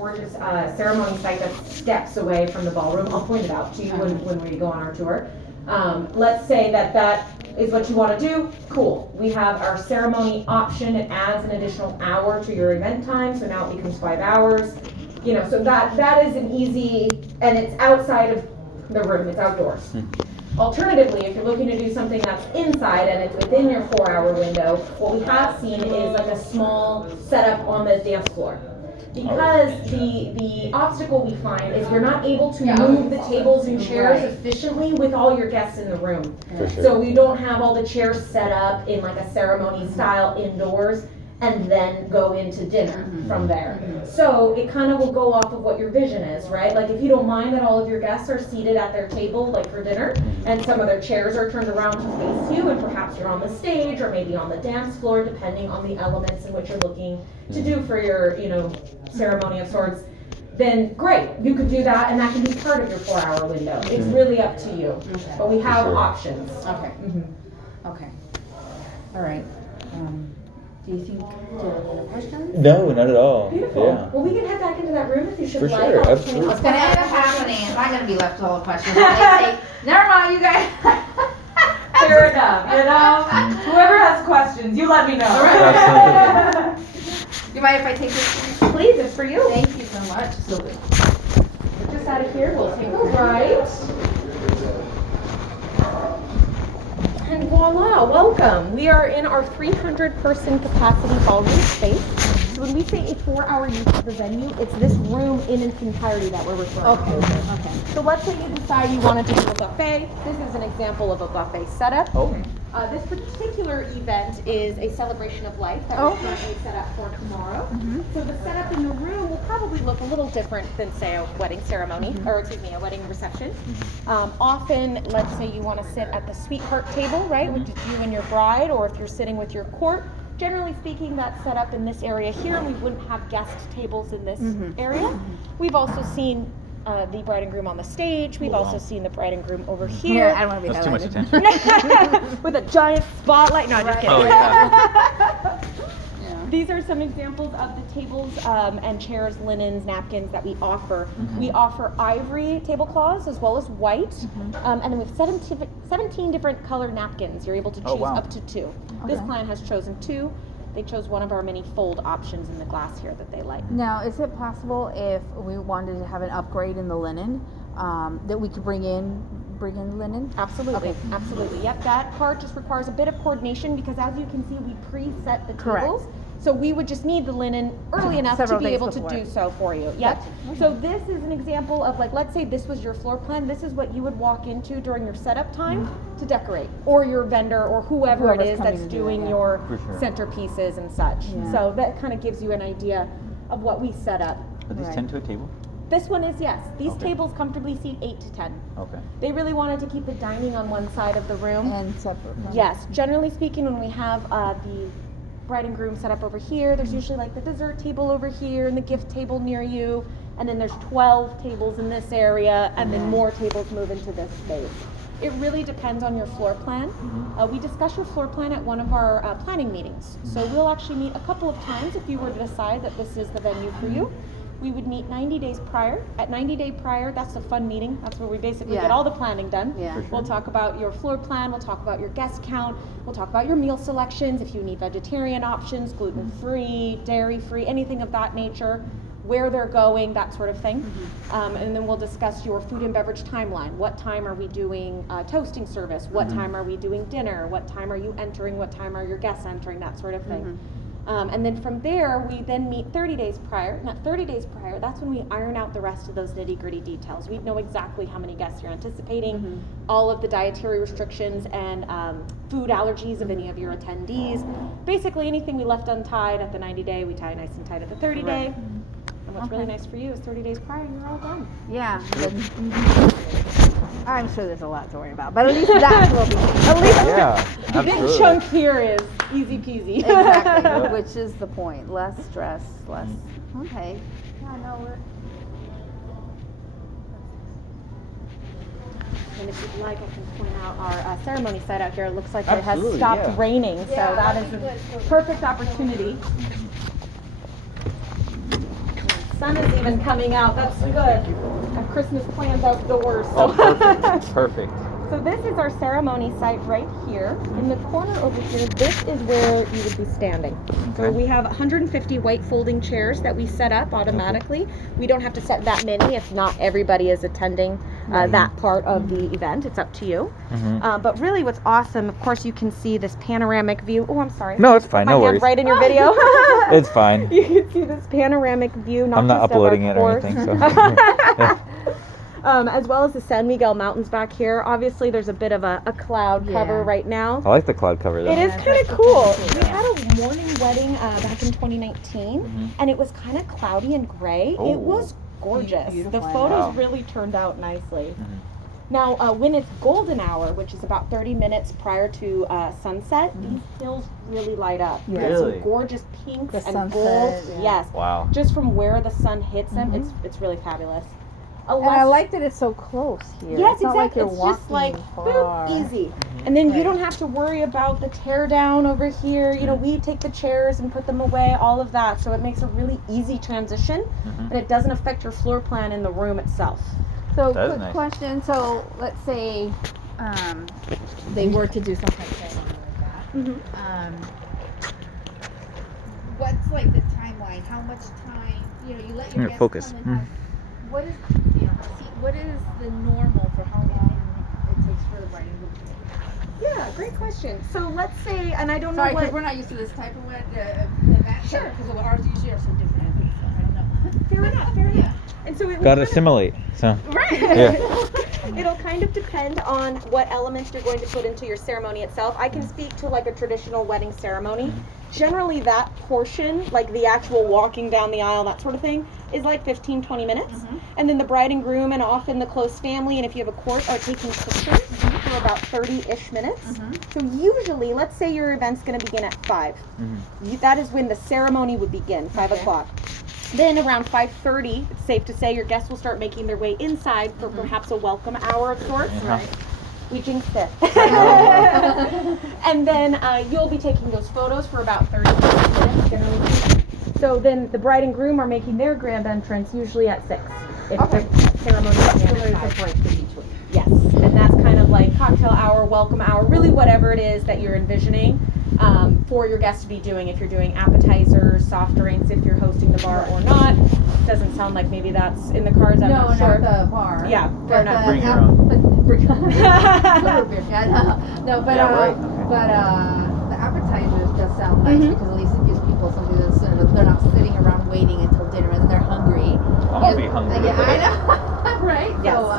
gorgeous ceremony site that's steps away from the ballroom. I'll point it out to you when we go on our tour. Let's say that is what you want to do. Cool. We have our ceremony option. It adds an additional hour to your event time, so now it becomes 5 hours. You know, so that is an easy, and it's outside of the room. It's outdoors. Alternatively, if you're looking to do something that's inside and it's within your 4-hour window, what we have seen is like a small setup on the dance floor. Because the obstacle we find is you're not able to move the tables and chairs efficiently with all your guests in the room. So we don't have all the chairs set up in like a ceremony style indoors and then go into dinner from there. So it kind of will go off of what your vision is, right? Like if you don't mind that all of your guests are seated at their table like for dinner and some of their chairs are turned around to face you and perhaps you're on the stage or maybe on the dance floor depending on the elements in which you're looking to do for your, you know, ceremony of sorts, then great, you could do that and that can be part of your 4-hour window. It's really up to you. Okay. But we have options. Okay. Okay. All right. Do you think, do you have any other questions? No, not at all. Beautiful. Yeah. Well, we can head back into that room if you should For like. sure, I'll absolutely. explain What's gonna end up happening is I'm gonna be left with all the questions. And they say, never mind, you guys. Fair enough, you know? Whoever has questions, you let me know. Absolutely. You mind if I take this? Please, it's for you. Thank you so much. So good. Just out of here, we'll take a right. And voila, welcome. We are in our 300-person capacity ballroom space. So when we say a 4-hour use of the venue, it's this room in its entirety that we're referring to. Okay. So let's say you decide you wanted to do a buffet. This is an example of a buffet setup. Oh. This particular event is a celebration of life that we're currently set up for tomorrow. So the setup in the room will probably look a little different than, say, a wedding ceremony, or excuse me, a wedding reception. Often, let's say you want to sit at the sweetheart table, right, which is you and your bride, or if you're sitting with your court. Generally speaking, that's set up in this area here, and we wouldn't have guest tables in this area. We've also seen the bride and groom on the stage. We've also seen the bride and groom over here. I don't want to be That's too much highlighted. attention. With a giant spotlight. No, just kidding. Oh, yeah. These are some examples of the tables and chairs, linens, napkins that we offer. We offer ivory tablecloths as well as white. And then we have 17 different colored napkins. You're able to choose up to 2. This client has chosen 2. They chose one of our many fold options in the glass here that they like. Now, is it possible if we wanted to have an upgrade in the linen that we could bring in linen? Absolutely, absolutely. Yep, that part just requires a bit of coordination because as you can see, we preset the tables. So we would just need the linen early enough to be able to do so for you. Yep. So this is an example of like, let's say this was your floor plan. This is what you would walk into during your setup time to decorate, or your vendor, or whoever it is that's doing your centerpieces and such. So that kind of gives you an idea of what we set up. Are these 10 to a table? This one is, yes. These tables comfortably seat 8 to 10. Okay. They really wanted to keep the dining on one side of the room. And separate. Yes, generally speaking, when we have the bride and groom set up over here, there's usually like the dessert table over here and the gift table near you, and then there's 12 tables in this area, and then more tables move into this space. It really depends on your floor plan. We discuss your floor plan at one of our planning meetings. So we'll actually meet a couple of times if you were to decide that this is the venue for you. We would meet 90 days prior. At 90 day prior, that's a fun meeting. That's where we basically get all the planning done. We'll talk about your floor plan, we'll talk about your guest count, we'll talk about your meal selections, if you need vegetarian options, gluten-free, dairy-free, anything of that nature, where they're going, that sort of thing. And then we'll discuss your food and beverage timeline. What time are we doing toasting service? What time are we doing dinner? What time are you entering? What time are your guests entering? That sort of thing. And then from there, we then meet 30 days prior. And at 30 days prior, that's when we iron out the rest of those nitty-gritty details. We know exactly how many guests you're anticipating, all of the dietary restrictions and food allergies of any of your attendees. Basically, anything we left untied at the 90-day, we tie nice and tight at the 30-day. And what's really nice for you is 30 days prior, you're all done. Yeah. I'm sure there's a lot to worry about, but at least that will be. At least Yeah, the big chunk here is easy peasy. Exactly, which is the point. Less stress, less. Okay. Yeah, no, we're. And if you'd like, I can point out our ceremony site out here. It looks like it has Absolutely, stopped yeah. raining, so that is a perfect opportunity. sun is even coming out. That's good. I have Christmas plans outdoors. So. Oh, perfect. Perfect. So this is our ceremony site right here. In the corner over here, this is where you would be standing. So Okay. we have 150 white folding chairs that we set up automatically. We don't have to set that many if not everybody is attending that part of the event. It's up to you. Mhm. But really what's awesome, of course, you can see this panoramic view. Oh, I'm sorry. No, it's fine. My No hand worries. right in your video. It's fine. You can see this panoramic view. Not I'm not just of our uploading it or course. anything, so. Yeah. As well as the San Miguel Mountains back here. Obviously, there's a bit of a cloud cover Yeah. right now. I like the cloud cover though. It is Yeah, kind of that's cool. pretty cool. We had a morning wedding back in 2019, Mhm. and it was kind of cloudy and gray. Oh. It was gorgeous. Beautiful. The photos Wow. really turned out nicely. Mhm. Now, when it's golden hour, which is about 30 minutes prior to sunset, these hills really light up. Yeah. You have some Really? gorgeous pinks The and sunset, golds. yeah. Yes. Wow. Just from where the sun hits them, Mhm. it's really fabulous. A And I less- like that it's so close here. Yes, it's not like exactly. you're It's walking just like far. boop, easy. And then you Right. don't have to worry about the tear down over here. You know, we take the chairs and put them away, all of that. So it makes a really easy transition Mhm. and it doesn't affect your floor plan in the room itself. So, That is quick nice. question. So, let's say they were to do something like that. What's like the timeline? How much time? You know, you let your Here, guests focus. come and have. What is what is the normal for how long it takes for the bride and groom to make? Yeah, great question. So let's say, and I don't Sorry, know because what. we're not used to this type of event. Sure. Because ours usually are so different. I think, so I don't know. Fair enough, fair enough. And so it will Gotta kind of- assimilate. So. Right. Yeah. It'll kind of depend on what elements you're going to put into your ceremony itself. I can speak to like a traditional wedding ceremony. Generally that portion, like the actual walking down the aisle, that sort of thing, is like 15-20 minutes. And then the bride and groom and often the close family, and if you have a court, are taking pictures for about 30-ish minutes. So usually, let's say your event's going to begin at 5. Mhm. That is when the ceremony would begin, 5 Okay. o'clock. Then around 5:30, it's safe to say your guests will start making their way inside for perhaps a welcome hour of sorts. Right. We jinxed it. And then you'll be taking those photos for about 30 minutes, generally. So then the bride and groom are making their grand entrance usually at 6. If Okay. the ceremony began So at there's 5. a break in between. Yes, and that's kind of like cocktail hour, welcome hour, really whatever it is that you're envisioning for your guests to be doing. If you're doing appetizers, soft drinks, if you're hosting the bar or not. Doesn't sound like maybe that's in the cards. I'm No, not sure. not the bar. Yeah, But fair enough. Bring your own. Bring your own. Yeah, no, but Yeah, right, okay. the appetizers does sound nice Mhm. because at least it gives people something that's they're not sitting around waiting until dinner and they're hungry. I'm gonna be hungry. Yeah, I know, right? Yes. So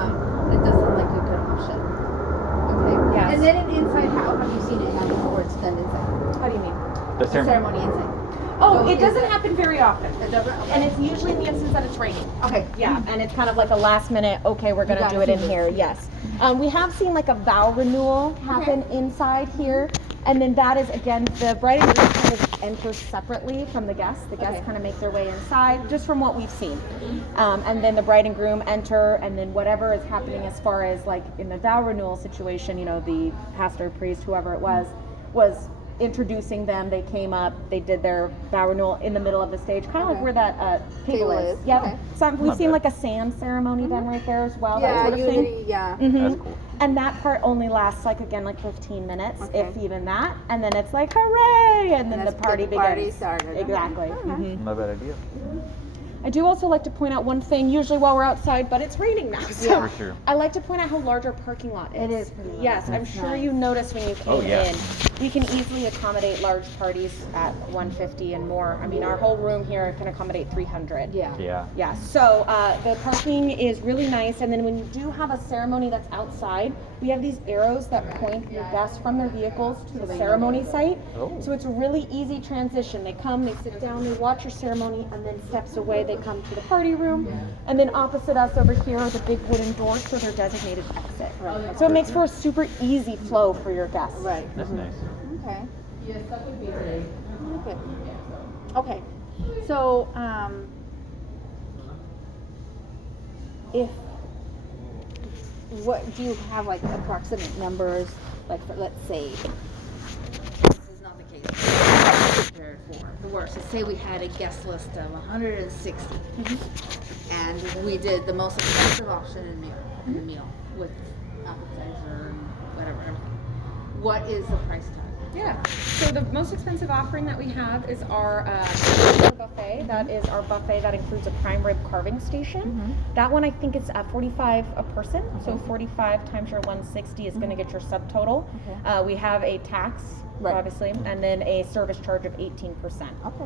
it does sound like a good option. Okay. Yes. And then an inside, how have you seen it happen before it's done inside? How do you mean? The The ceremony. ceremony inside. Oh, So it is doesn't it- happen very often. It doesn't. Okay. And it's usually in the instance that it's raining. Okay. Yeah, and it's kind of like a last minute, okay, we're gonna gotta do it in do this. here, yes. We have seen like a vow renewal happen inside here. And then that is, again, the bride and groom kind of enter separately from the guests. The guests Okay. kind of make their way inside, just from what we've seen. And then the bride and groom enter, and then whatever is happening as far as like in the vow renewal situation, you know, the pastor, priest, whoever it was introducing them. They came up, they did their vow renewal in the middle of the stage, kind of like Okay. where that table Table is. is, Yep. okay. We've Not seen bad. like a sand ceremony done right there as well, that Yeah, sort of thing. unity. Yeah. Mhm. That's cool. And that part only lasts like 15 minutes, Okay. if even that. And then it's like hooray, and then And the that's party good. The begins. party started. Exactly. Okay. Mhm. Not a bad idea. I do also like to point out one thing, usually while we're outside, but it's raining now. So Yeah. For sure. I like to point out how large our parking lot is. It is pretty large. Yes, I'm That's sure nice. you noticed when you came Oh, yeah. in. We can easily accommodate large parties at 150 and more. I mean, our whole room here can accommodate 300. Yeah. Yeah. Yeah, so the parking is really nice, and then when you do have a ceremony that's outside, we have these arrows that point your guests from their vehicles to the ceremony site. Oh. So it's a really easy transition. They come, they sit down, they watch your ceremony, and then steps away, they come to the party room. And then opposite us over here are the big wooden doors for their designated exit. Right. So it makes for a super easy flow for your guests. Right. That's nice. Okay. Okay. Okay. So, if what do you have like approximate numbers? Like, for, let's say, this is not the case. prepared for the worst. So say we had a guest list of 160, and we did the most expensive option in the meal with appetizer and whatever. What is the price tag? Yeah. So the most expensive offering that we have is our buffet. That is our buffet that includes a prime rib carving station. That one I think is at $45 a person. So 45 times your 160 is going to get your subtotal. Okay. We have a tax, Right. obviously, and then a service charge of 18%. Okay.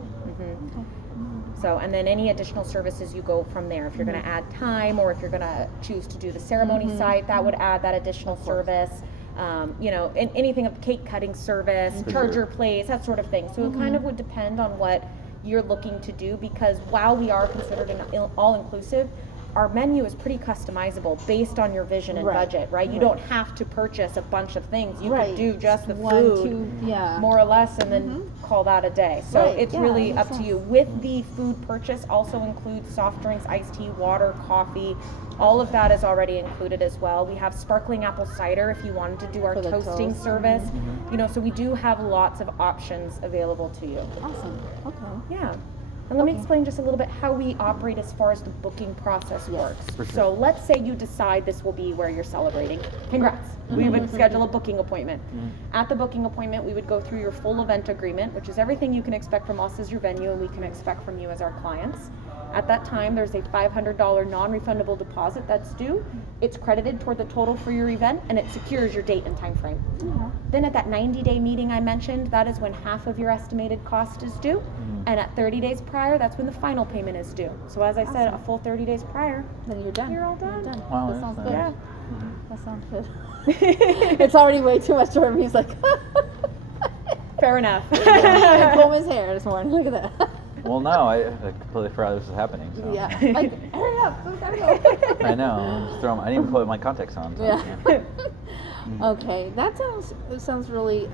So, and then any additional services you go from there. If you're going to add time, or if you're going to choose to do the ceremony site, that would add that additional service. You know, anything of cake cutting service, charger plates, that sort of thing. So it kind of would depend on what you're looking to do, because while we are considered an all-inclusive, our menu is pretty customizable based on your vision and Right. budget, right? You don't have to purchase a bunch of things. You could do just the One, food, two, yeah. more or less, and then call that a day. So Right, it's yeah, really makes up to sense. you. With the food purchase also includes soft drinks, iced tea, water, coffee. All of that is already included as well. We have sparkling apple cider if you wanted to do our For the toasting toast. service. You know, so we do have lots of options available to you. Awesome. Okay. Yeah. And let me explain just a little bit how we operate as far as the booking process works. For sure. So let's say you decide this will be where you're celebrating. Congrats. We would schedule a booking appointment. At the booking appointment, we would go through your full event agreement, which is everything you can expect from us as your venue and we can expect from you as our clients. At that time, there's a $500 non-refundable deposit that's due. It's credited toward the total for your event, and it secures your date and time frame. Then at that 90-day meeting I mentioned, that is when half of your estimated cost is due. And at 30 days prior, that's when the final payment is due. So as I said, a full 30 days prior, Then you're done. you're all done. Wow, That sounds that's good. nice. Yeah. That sounds good. It's already way too much for him. He's like, Fair enough. I comb his hair this morning. Look at that. Well, no, I completely forgot this was happening. So. Yeah. Like, hurry up. We gotta go. I know. I'm just throwing, I didn't even put my contacts on. So, Yeah. Okay. That sounds really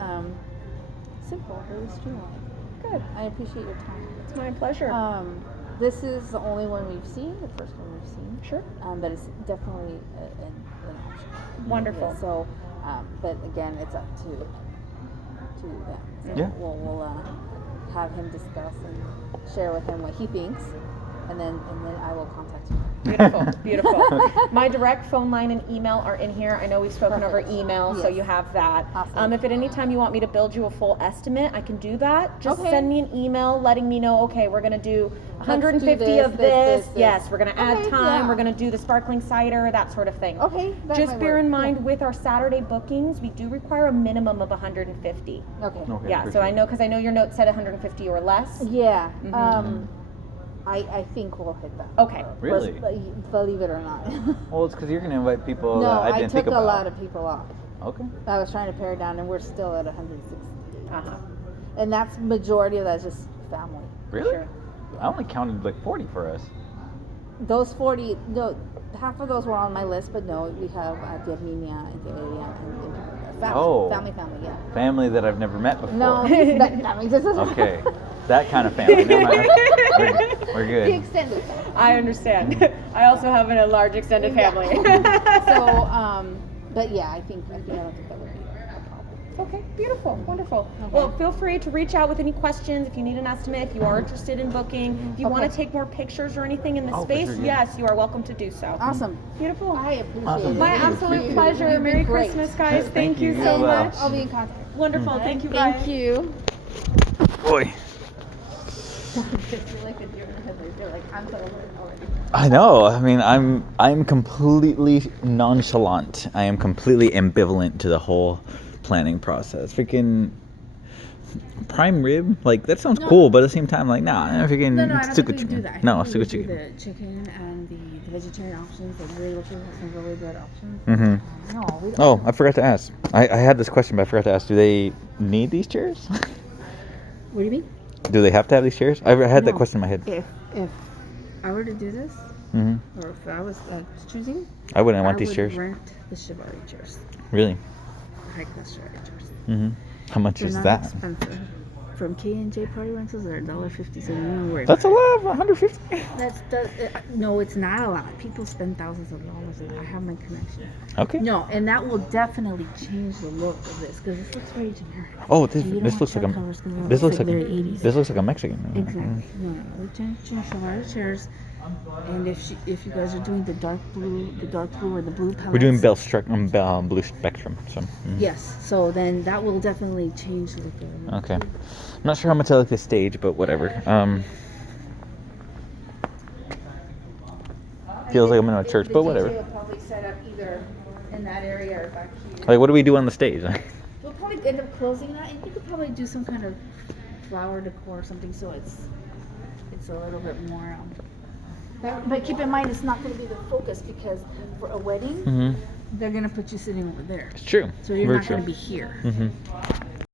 simple, really streamlined. Good. I appreciate your time. It's my pleasure. This is the only one we've seen, the first one we've seen. Sure. But it's definitely an option. Wonderful. So, but again, it's up to them. So Yeah. We'll have him discuss and share with him what he thinks, and then I will contact you. Beautiful, beautiful. My direct phone line and email are in here. I know we've spoken over Perfect. email, so Yes. you have that. Awesome. If at any time you want me to build you a full estimate, I can do that. Just Okay. send me an email letting me know, okay, we're going to do 150 this, of this. Yes, we're going to add Okay, time. yeah. We're going to do the sparkling cider, that sort of thing. Okay. That Just might bear work. in mind, with our Saturday bookings, we do require a minimum of 150. Yeah. Okay. Okay, Yeah, so appreciate I know, because I know your note said 150 or less. Yeah. Mhm. I think we'll hit that. it. Okay. Really? Believe it or not. Well, it's because you're going to invite people No, that I I didn't took think about. a lot of people off. Okay. I was trying to pare down, and we're still at 160. Uh-huh. And that's majority of that's just family. Really? Sure. I only counted like 40 for us. Those 40, no, half of those were on my list, but no, we have Diabminia and Delia and family. Oh. Family, yeah. Family that I've never met before. No, that means this is Okay. That kind of family. Never mind. We're the good. extended family. I understand. I also have a large extended family. So, but yeah, I don't think that would be a problem. Okay, beautiful, wonderful. Well, feel free to reach out with any questions if you need an estimate, if you are interested in booking, if you want to take more pictures or anything in the Oh, for space, sure, yeah. yes, you are welcome to do so. Awesome. Beautiful. I appreciate Awesome. it. My Thank you. absolute Thank you. pleasure. You've been Merry great. Christmas, guys. Thank Thank you you. so You well. much. I'll be in contact. Wonderful. Thank you, guys. Thank you. Boy. They're like, I'm so over it already. I know. I mean, I'm completely nonchalant. I am completely ambivalent to the whole planning process. Freaking prime rib, like that sounds cool, but at the same time, like nah, freaking No, I don't stick think with we do chicken. that. No, I stick think with we do chicken. the chicken and the vegetarian options. They really have some really good options. Mm-hmm. No, we don't. Oh, I forgot to ask. I had this question, but I forgot to ask. Do they need these chairs? What do you mean? Do they have to have these chairs? I had that No. question in my head. If I were to do this, Hmm. or if I was choosing, I wouldn't want I these would chairs. rent the Shibari chairs, Really? high class Shibari chairs. Hmm. How much They're is not that? expensive from K&J Party Rentals are $1.50, so you don't worry. That's a about lot. 150. no, it's not a lot. People spend thousands of dollars, and I have my connection. Okay. No, and that will definitely change the look of this because this looks very generic. Oh, this, You don't this want looks like chair a covers 'cause it this looks like very 80s. this looks like a Mexican. Exactly. No, we change a lot of chairs. And if you guys are doing the dark blue or the blue palettes. We're doing blue spectrum. So. Yes. So then that will definitely change the look of it. Okay. I'm not sure how much I like this stage, but whatever. Feels like I'm in a church, but whatever. We'll probably set up either in that area or back here. Like, what do we do on the stage? We'll probably end up closing that, and you could probably do some kind of flower decor or something, so it's a little bit more. But keep in mind, it's not going to be the focus because for a wedding, Mm-hmm. they're going to put you sitting over there, It's true. so you're Very not going to true. be here. Mm-hmm.